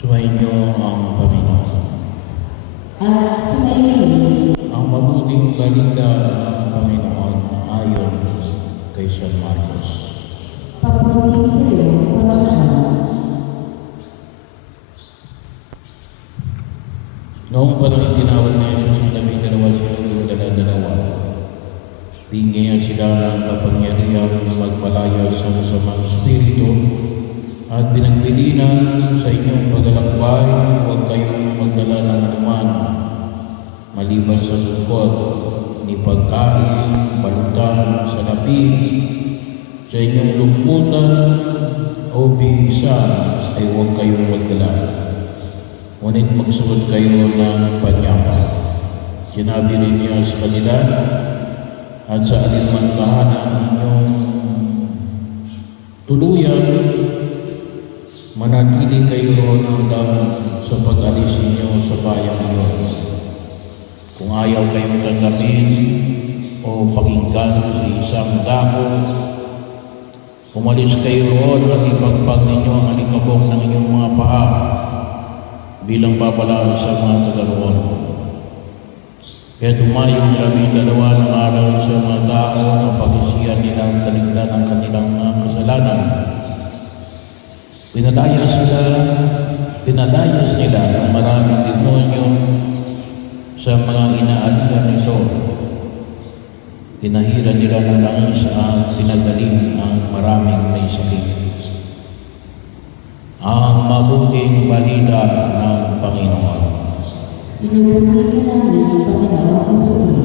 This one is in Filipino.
Sumainyo ang Panginoon. At sumainyo Ang mabuting balita ng Panginoon ayon kay San Marcos. papuri sa iyo, Panginoon. Noong panahon tinawag ni Jesus ang 12 sinugo dala-dalawa. Bigyan niya sila ng kapangyarihan magpalaya sa masamang espiritu at pinagpilinan sa inyong paglalakbay, huwag kayong magdala ng anuman maliban sa tungkod ni pagkain, balutan, salapi, sa inyong lumputan o bihisa ay huwag kayong magdala. Ngunit magsuot kayo ng panyapa. Sinabi rin niya sa kanila, at sa alinman tahanan inyong tuluyan, manatili kayo roon hanggang sa pag-alis ninyo sa bayang iyon. Kung ayaw kayong tanggapin o pakinggan sa isang dako, umalis kayo roon at ipagpag ninyo ang alikabok ng inyong mga paa bilang babala sa mga tagaroon. Kaya tumayong 12 ng araw sa mga tao na pag-isiyan nila ang kaligtan ng kanilang mga kasalanan. Pinalayas nila ng maraming demonyo sa mga inaalihan nito. Pinahiran nila ng langis at pinagaling ang maraming may sakit. Ang mabuting balita ng Panginoon. Pinupuri ka namin, Panginoon Hesus.